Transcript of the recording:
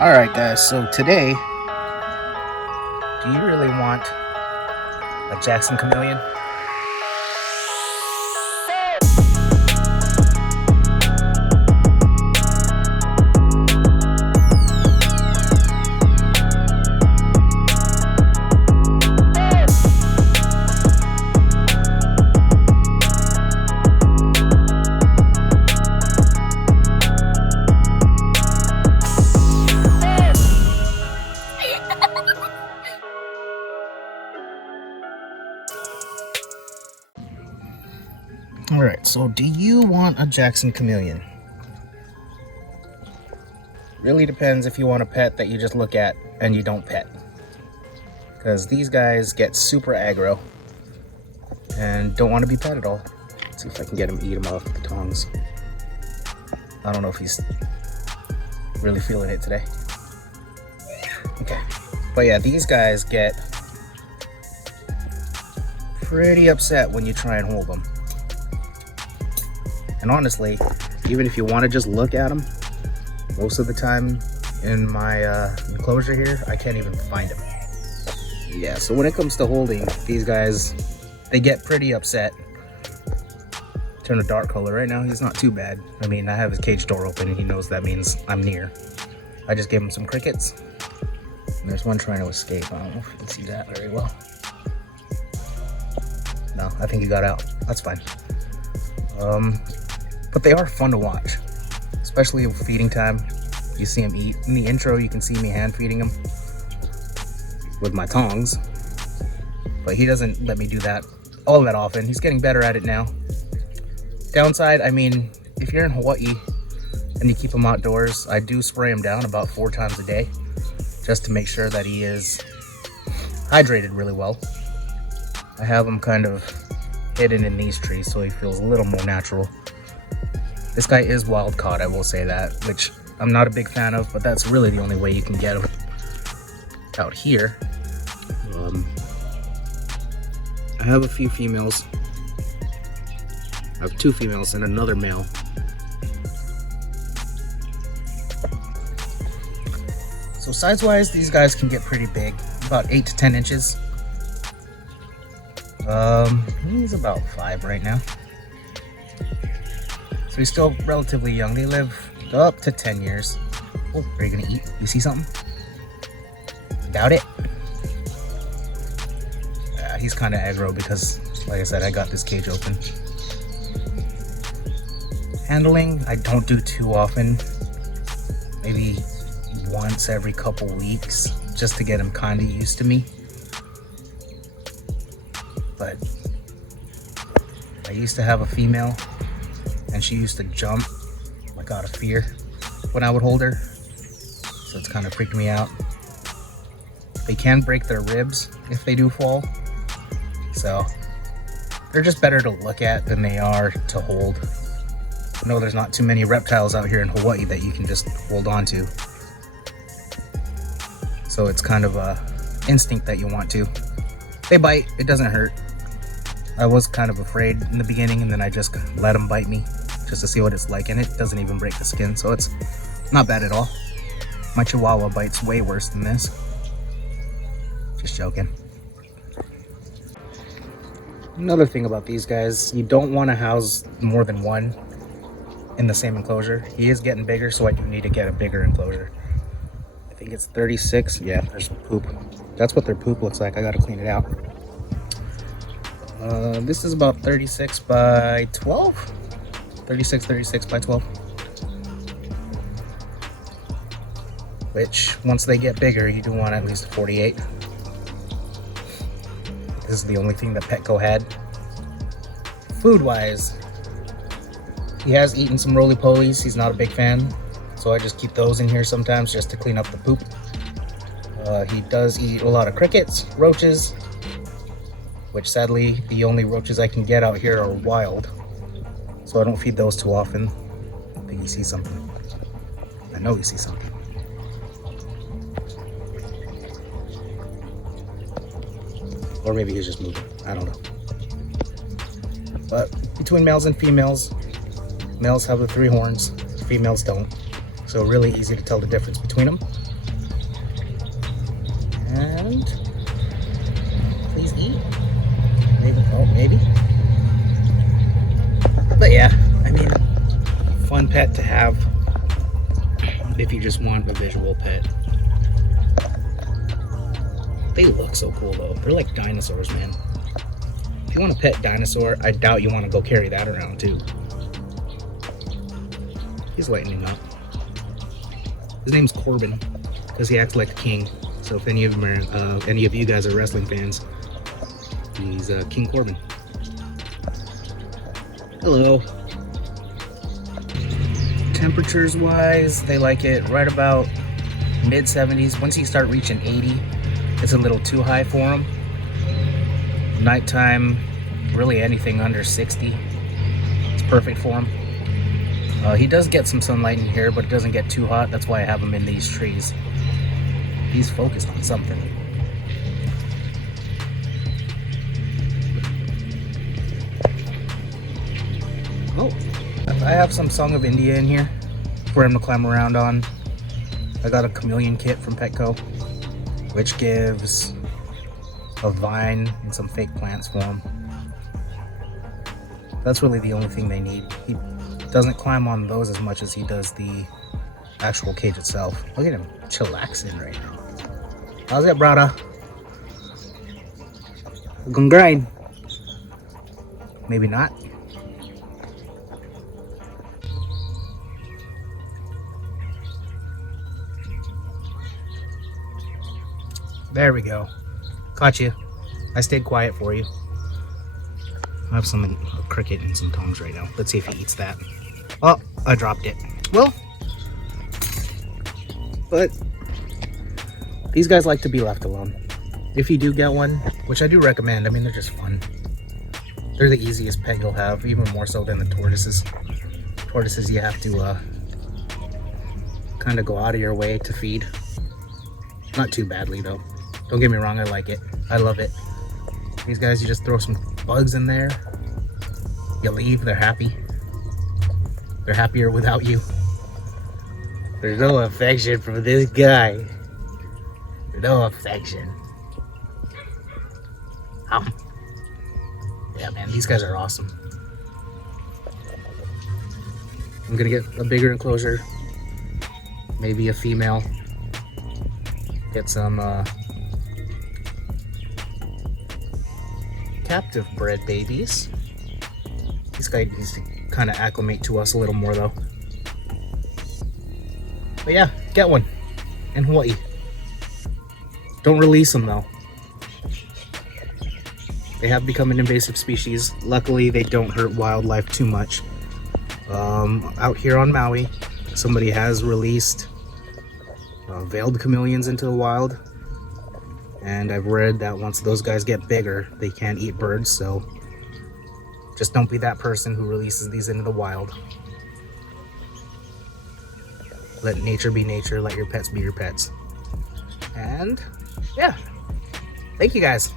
Alright guys, so today, do you really want a Jackson Chameleon? Alright, so do you want a Jackson Chameleon? Really depends if you want a pet that you just look at and you don't pet. Because these guys get super aggro and don't want to be pet at all. Let's see if I can get him, eat him off with the tongs. I don't know if he's really feeling it today. Okay, but yeah, these guys get pretty upset when you try and hold them. And honestly, even if you want to just look at them, most of the time in my enclosure here, I can't even find them. Yeah, so when it comes to holding, these guys, they get pretty upset. Turn a dark color. Right now, he's not too bad. I mean, I have his cage door open and he knows that means I'm near. I just gave him some crickets. And there's one trying to escape. I don't know if you can see that very well. No, I think he got out. That's fine. But they are fun to watch, especially with feeding time. You see him eat. In the intro, you can see me hand feeding him with my tongs, but he doesn't let me do that all that often. He's getting better at it now. Downside, I mean, if you're in Hawaii and you keep him outdoors, I do spray him down about 4 times a day just to make sure that he is hydrated really well. I have him kind of hidden in these trees so he feels a little more natural. This guy is wild caught, I will say that, which I'm not a big fan of, but that's really the only way you can get him out here. I have a few females. I have 2 females and another male. So size-wise, these guys can get pretty big, about 8 to 10 inches. He's about 5 right now. So he's still relatively young. They live up to 10 years. Oh, are you gonna eat? You see something? Doubt it. He's kind of aggro because, like I said, I got this cage open. Handling, I don't do too often. Maybe once every couple weeks, just to get him kind of used to me. But I used to have a female and she used to jump like out of fear when I would hold her, so it's kind of freaked me out. They can break their ribs if they do fall, so they're just better to look at than they are to hold. I know there's not too many reptiles out here in Hawaii that you can just hold on to, so it's kind of a instinct that you want to. They bite, it doesn't hurt. I was kind of afraid in the beginning, and then I just let them bite me just to see what it's like, and it doesn't even break the skin, so it's not bad at all. My Chihuahua bites way worse than this. Just joking. Another thing about these guys, you don't want to house more than one in the same enclosure. He is getting bigger, so I do need to get a bigger enclosure. I think it's 36. Yeah, there's poop. That's what their poop looks like. I gotta clean it out. This is about 36 by 12. 36 by 12. Which, once they get bigger, you do want at least 48. This is the only thing that Petco had. Food-wise, he has eaten some roly-polies. He's not a big fan, so I just keep those in here sometimes just to clean up the poop. He does eat a lot of crickets, roaches, which sadly the only roaches I can get out here are wild, so I don't feed those too often. I think you see something. I know you see something. Or maybe he's just moving. I don't know. But between males and females, males have the 3 horns, females don't. So really easy to tell the difference between them. And please eat. Maybe, oh, maybe. But yeah, I mean, fun pet to have if you just want a visual pet. They look so cool though. They're like dinosaurs, man. If you want a pet dinosaur, I doubt you want to go carry that around too. He's lightening up. His name's Corbin because he acts like a king. So if any of you guys are wrestling fans, he's King Corbin. Hello. Temperatures wise, they like it right about mid 70s. Once you start reaching 80, it's a little too high for them. Nighttime, really anything under 60, it's perfect for him. He does get some sunlight in here, but it doesn't get too hot. That's why I have him in these trees. He's focused on something. Oh, I have some Song of India in here for him to climb around on. I got a Chameleon kit from Petco, which gives a vine and some fake plants for him. That's really the only thing they need. He doesn't climb on those as much as he does the actual cage itself. Look at him chillaxing right now. How's it, brother? We're gonna grind. Maybe not. There we go. Caught you. I stayed quiet for you. I have some cricket and some tongs right now. Let's see if he eats that. Oh, I dropped it. Well, but these guys like to be left alone. If you do get one, which I do recommend, I mean, they're just fun. They're the easiest pet you'll have, even more so than the tortoises. Tortoises, you have to kind of go out of your way to feed. Not too badly, though. Don't get me wrong, I like it. I love it. These guys, you just throw some bugs in there. You leave, they're happy. They're happier without you. There's no affection from this guy. No affection. Yeah, man, these guys are awesome. I'm gonna get a bigger enclosure, maybe a female. Get some captive bred babies. This guy needs to kind of acclimate to us a little more though. But yeah, get one in Hawaii. Don't release them though. They have become an invasive species. Luckily, they don't hurt wildlife too much. Out here on Maui, somebody has released veiled chameleons into the wild. And I've read that once those guys get bigger, they can't eat birds, so just don't be that person who releases these into the wild. Let nature be nature, let your pets be your pets. And yeah, thank you guys.